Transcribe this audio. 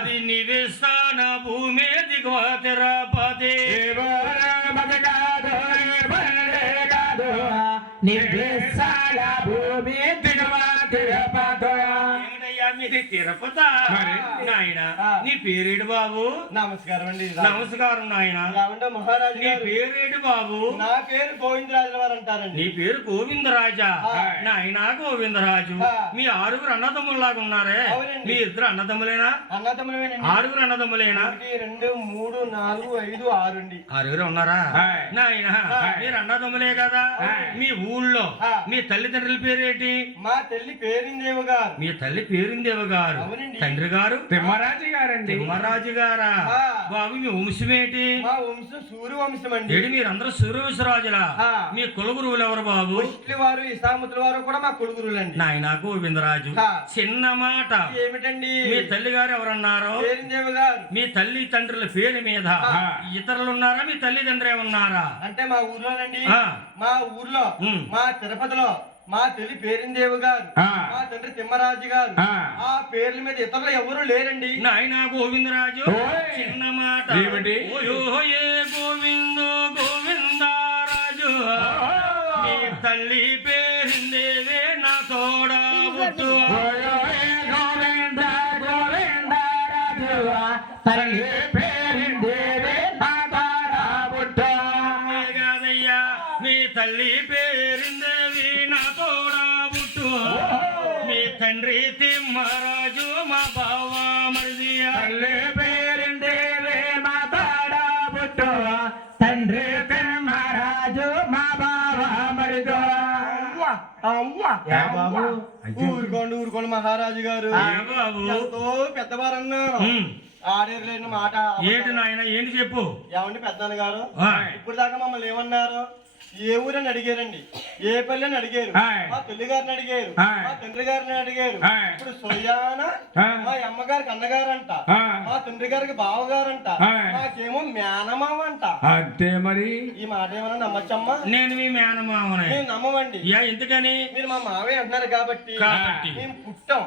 అది నివేస్తాన భూమి దిగువ తిరుపతి నివేస్తాన భూమి దిగువ తిరుపతి. మీది తిరుపతి నాయన. నీ పేరేడు బాబు? నమస్కారం అండి. నమస్కారం నాయన. మహారాజు నీ పేరేడు బాబు? నా పేరు గోవిందరాజుల వారు అంటారండి. నీ పేరు గోవిందరాజా? నాయన గోవిందరాజు. మీ ఆరుగురు అన్నదమ్ముల్లాగా ఉన్నారే, మీ ఇద్దరు అన్నదమ్ములేనా? అన్నదమ్ములేనండి. ఆరుగురు అన్నదమ్ములేనా? 1 2 3 4 5 6 అండి. ఆరుగురు ఉన్నారా నాయన? మీరు అన్నదమ్ములే కదా. మీ ఊళ్ళో మీ తల్లిదండ్రుల పేరేటి? మా తల్లి పేరిందేవ గారు. మీ తల్లి పేరిందేవ గారు. తండ్రి గారు? తిమ్మరాజు గారండి. తిమ్మరాజు గారా? బాబు మీ వంశమేటి? మా వంశం సూర్య వంశం అండి. ఏడు మీరందరూ సూర్యవంశరాజులా? మీ కులగురువులు ఎవరు బాబు? వారు ఇసాముతుల వారు కూడా మా కులగురువులండి. నాయన గోవిందరాజు, చిన్న మాట ఏమిటండి? మీ తల్లి గారు ఎవరన్నారు? పేరిందేవ గారు. మీ తల్లి తండ్రుల పేరు మీద ఇతరులు ఉన్నారా? మీ తల్లిదండ్రులే ఉన్నారా? అంటే మా ఊర్లోనండి, మా ఊర్లో మా తిరుపతిలో మా తల్లి పేరిందేవి గారు, మా తండ్రి తిమ్మరాజు గారు. ఆ పేర్ల మీద ఇతరులు ఎవరు లేరండి. నాయన గోవిందరాజు, చిన్న మాట ఏమిటి? ఓయే గోవిందో గోవిందరాజు, మీ తల్లి పేరిందేవే నా తోడా పుట్టు. గోవింద గోవిందరాజు, తల్లి పేరిందేవే నా తోడా పుట్టు. కాదయ్యా, మీ తల్లి పేరిందేవి నా తోడా పుట్టు. మీ తండ్రి తిమ్మరాజు మా బావ మరిదియా. తల్లి పేరిందేవే మా తోడా పుట్టు. తండ్రి తిమ్మరాజు మా బావ మరిదో. ఊరుకోండి మహారాజు గారు. ఎంతో పెద్దవారు అన్నారు. ఆడేరులేని మాట ఏంటి నాయన? ఏంటి చెప్పు. ఏమండి పెద్దనాన్న గారు, ఇప్పుడు దాకా మమ్మల్ని ఏమన్నారు? ఏ ఊరని అడిగారండి, ఏ పల్లె అని అడిగారు, మా తల్లి గారిని అడిగారు, మా తండ్రి గారిని అడిగారు. ఇప్పుడు సొయ్యాన మా అమ్మగారికి అన్నగారంట, మా తండ్రి గారికి బావగారంట, మాకేమో మేనమావంట. అంతే మరి. ఈ మాట ఏమన్నా నమ్మచ్చమ్మా? నేను మీ మేనమావనే. మేము నమ్మమండి. ఎందుకని? మీరు మా మావే అంటున్నారు కాబట్టి మేము పుట్టాం.